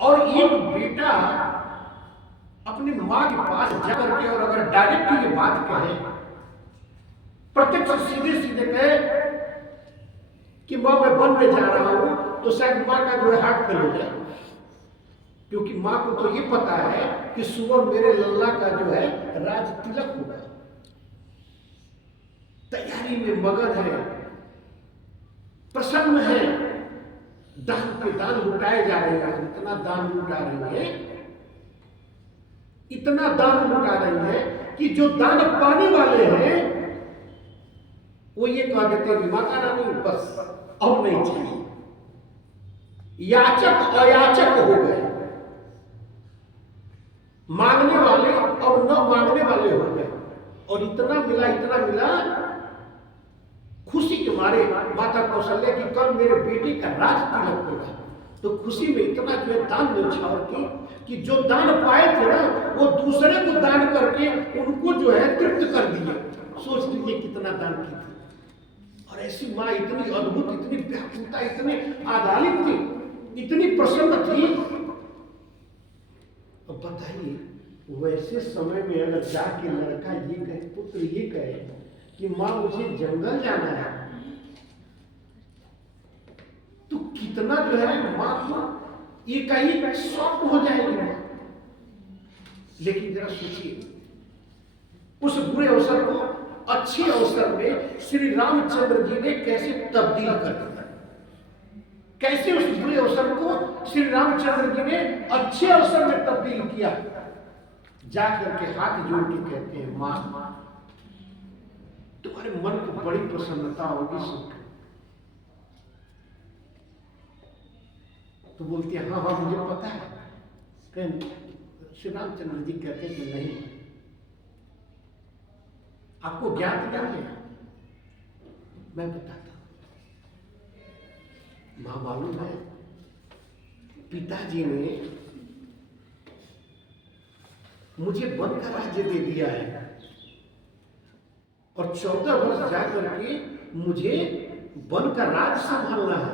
और एक बेटा अपनी मां के पास जाकर के और अगर डायरेक्ट ये बात कहे, प्रत्यक्ष सीधे सीधे कहे कि मां मैं वन में जा रहा हूं, तो शायद मां का जो है हार्ट फेल हो जाए, क्योंकि मां को तो ये पता है कि सुबह मेरे लल्ला का जो है राज तिलक होगा। तैयारी में मगन है, प्रसन्न है, दान पे दान लुटाए जा रहे हैं। इतना दान लुटा रहे हैं, इतना दान लुटा रहे हैं कि जो दान पाने वाले हैं वो ये कह देते हैं कि माता रानी बस अब नहीं चाहिए। याचक अयाचक हो गए, मांगने वाले अब न मांगने वाले हो गए। और इतना मिला खुशी के मारे माता कौशल्या की कल मेरे बेटे का राज तिलक होगा, तो खुशी में इतना जो है दान न्यौछावर की कि जो दान पाए थे ना वो दूसरे को दान करके उनको जो है तृप्त कर दिए। सोच लीजिए कितना दान की थी। और ऐसी माँ इतनी अद्भुत, इतनी व्याकुलता, इतनी आधारित थी, इतनी प्रसन्न थी। अब बताइए वैसे समय में अगर जाके लड़का ये कहे, पुत्र ये कहे कि माँ मुझे जंगल जाना है, तो कितना जो है माँ को ये कहीं शॉक हो जाएगी माँ। लेकिन जरा सोचिए उस बुरे अवसर को अच्छे अवसर में श्री रामचंद्र जी ने कैसे तब्दील कर दिया, कैसे उस बुरे अवसर को श्री रामचंद्र जी ने अच्छे अवसर में तब्दील किया। जाकर के हाथ जोड़ के कहते हैं मां तुम्हारे मन को बड़ी प्रसन्नता होगी सुख। तो बोलती है हाँ हाँ मुझे पता है। श्री रामचंद्र जी कहते हैं कि नहीं, आपको ज्ञात क्या है, मैं बताता हूं। मां मालूम है पिताजी ने मुझे वन का राज्य दे दिया है और 14 वर्ष जाकर के मुझे वन का राज संभालना है।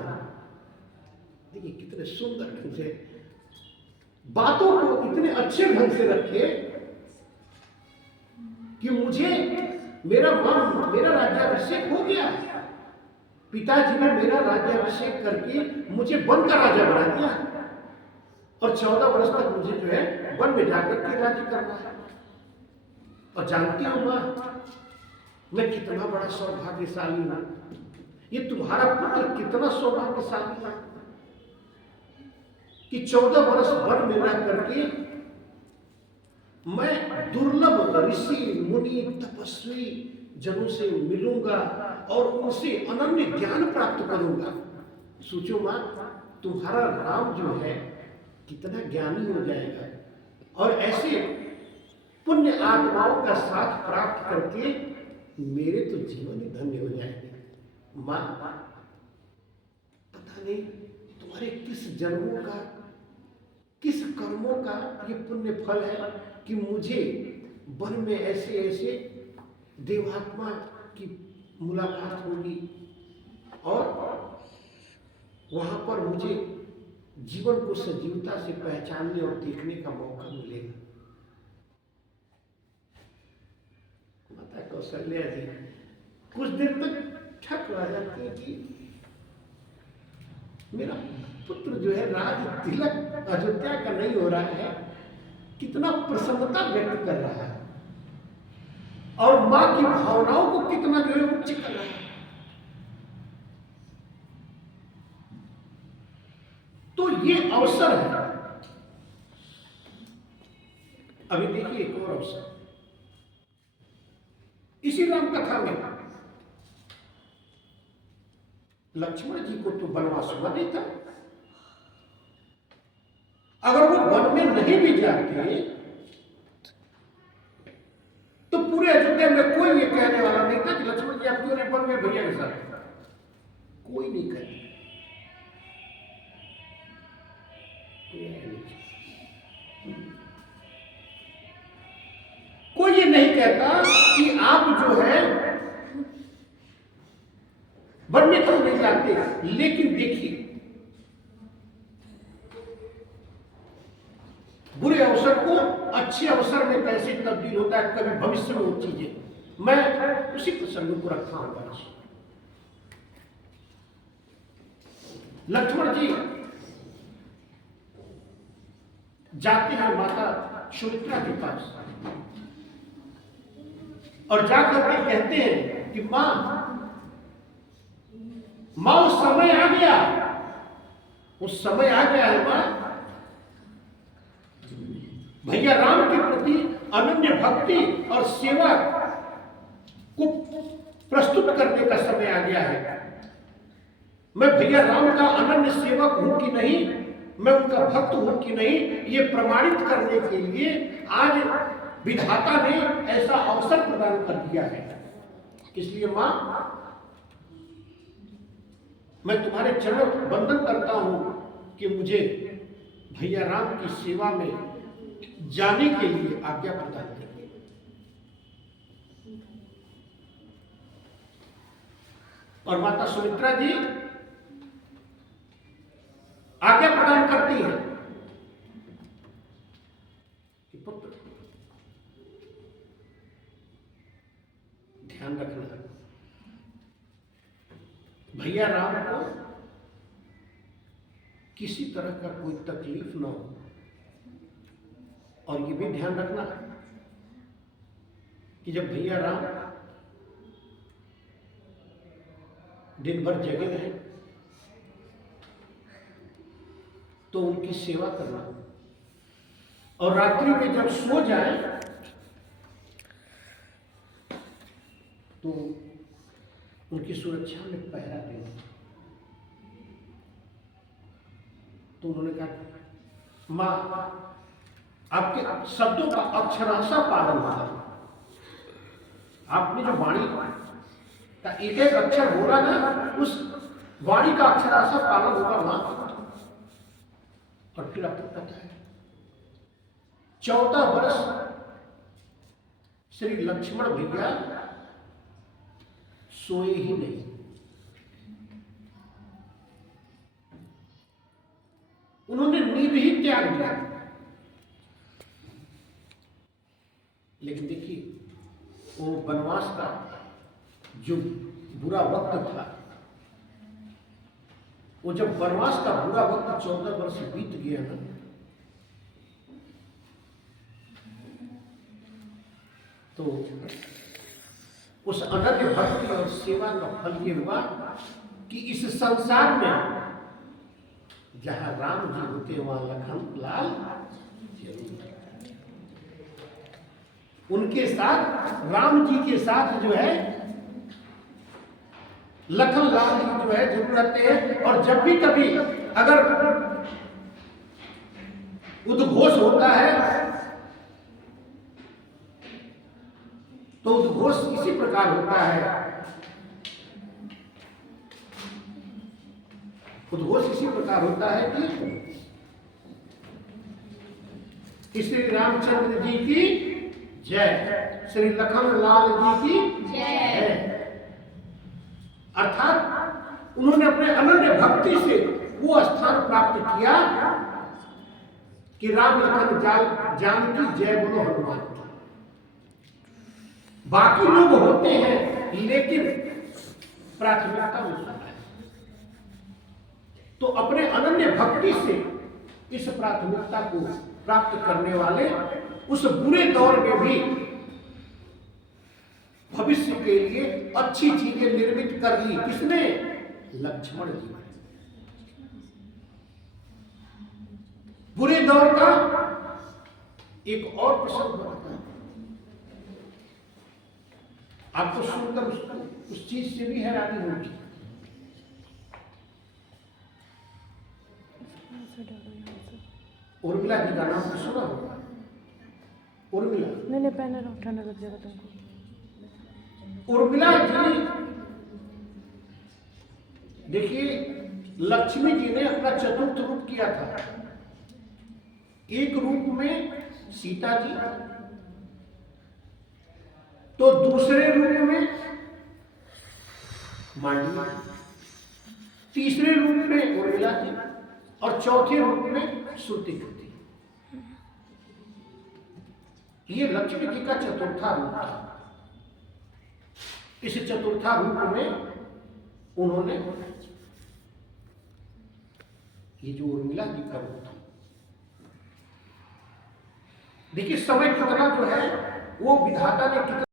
देखिए कितने सुंदर ढंग से बातों को इतने अच्छे ढंग से रखे कि मुझे मेरा राज्याभिषेक हो गया। पिताजी ने मेरा राज्याभिषेक करके मुझे वन का राजा बना दिया और 14 वर्ष तक मुझे जो है वन में जाकर के राज्य करना है। और जानती हूं मां मैं कितना बड़ा सौभाग्यशाली हूं, ये तुम्हारा पुत्र कितना सौभाग्यशाली है कि 14 वर्ष वन में रह करके मैं दुर्लभ ऋषि मुनि तपस्वी जनों से मिलूंगा और उनसे अनन्य ज्ञान प्राप्त करूंगा। सोचो मां तुम्हारा राम जो है कितना ज्ञानी हो जाएगा और ऐसे पुण्य आत्माओं का साथ प्राप्त करके मेरे तो जीवन ही धन्य हो जाएंगे। मां पता नहीं तुम्हारे किस जन्मों का, किस कर्मों का ये पुण्य फल है कि मुझे वन में ऐसे ऐसे देवात्मा की मुलाकात होगी और वहां पर मुझे जीवन को सजीवता से पहचानने और देखने का मौका मिलेगा। माता कौशल्या जी कुछ देर तक ठक रह जाती है कि मेरा पुत्र जो है राज तिलक अयोध्या का नहीं हो रहा है, कितना प्रसन्नता व्यक्त कर रहा है और मां की भावनाओं को कितना जो है उच्च कर रहा है। तो ये अवसर है। अभी देखिए एक और अवसर इसी राम कथा में लक्ष्मण जी को तो वनवास हुआ नहीं था। अगर वो वन में नहीं भी जाते तो पूरे अयोध्या में कोई ये कहने वाला नहीं था कि लक्ष्मण जी आप क्यों नहीं वन में भैया के साथ, कोई नहीं कहे। कोई ये नहीं कहता कि आप जो है वन में क्यों नहीं जाते। लेकिन देखिए बुरे अवसर को अच्छे अवसर में कैसे तब्दील होता है, कभी भविष्य में वो चीजें, मैं उसी प्रसंग को रखा हूं आज। लक्ष्मण जी जाते हैं माता सुमित्रा के पास और जाकर के कहते हैं कि मां उस समय आ गया, उस समय आ गया है मां, भैया राम के प्रति अनन्य भक्ति और सेवा को प्रस्तुत करने का समय आ गया है। मैं भैया राम का अनन्य सेवक हूं कि नहीं, मैं उनका भक्त हूं कि नहीं, ये प्रमाणित करने के लिए आज विधाता ने ऐसा अवसर प्रदान कर दिया है। इसलिए मां, मैं तुम्हारे चरण वंदन करता हूं कि मुझे भैया राम की सेवा में जाने के लिए आज्ञा प्रदान करिए। और माता सुमित्रा जी आज्ञा प्रदान करती है कि पुत्र ध्यान रखना, भैया राम को किसी तरह का कोई तकलीफ न हो, और ये भी ध्यान रखना कि जब भैया राम दिन भर जगे रहे तो उनकी सेवा करना, और रात्रि में जब सो जाए तो उनकी सुरक्षा में पहरा देना। तो उन्होंने कहा मां, आपके शब्दों का अक्षराशा पालन होगा। आपने जो वाणी का एक एक अक्षर बोला ना, उस वाणी का अक्षराशा पालन होगा मां। और फिर आपको पता है 14 वर्ष श्री लक्ष्मण भैया सोए ही नहीं। उन्होंने नींद ही त्याग दिया। लेकिन देखिए, वो वनवास का जो बुरा वक्त था, वो जब वनवास का बुरा वक्त 14 वर्ष बीत गया ना, तो उस अनन्य भक्ति और सेवा का फल ये हुआ कि इस संसार में जहां राम जी होते वहां लखन लाल जरूर। उनके साथ, राम जी के साथ जो है लखन लाल जी जो है जरूर रहते हैं। और जब भी कभी अगर उद्घोष होता है तो उद्घोष इसी प्रकार होता है, उद्घोष इसी प्रकार होता है कि श्री रामचंद्र जी की जय, श्री लखन लाल जी की जय। अर्थात उन्होंने अपने अनन्य भक्ति से वो स्थान प्राप्त किया कि राम लखन जानकी जय बोलो हनुमान की। बाकी लोग होते हैं लेकिन प्राथमिकता उसका है। तो अपने अनन्य भक्ति से इस प्राथमिकता को प्राप्त करने वाले उस बुरे दौर में भी भविष्य के लिए अच्छी चीजें निर्मित कर ली। किसने? लक्ष्मण जी ने। बुरे दौर का एक और प्रसंग बताता है, आपको सुनकर उस चीज से भी हैरानी होगी। उर्मिला जी का नाम तो सुना होगा। उर्मिला, नहीं पहले उठाने लग जाएगा तुमको। उर्मिला जी, देखिए लक्ष्मी जी ने अपना चतुर्थ रूप किया था। एक रूप में सीता जी, तो दूसरे रूप में मांडवी, तीसरे रूप में उर्मिला जी, और चौथे रूप में श्रुति कृति। ये लक्ष्मी जी का चतुर्था रूप था। इस चतुर्था रूप में उन्होंने ये जो उर्मिला जी का रूप था, देखिए समय कितना जो है वो विधाता ने कितना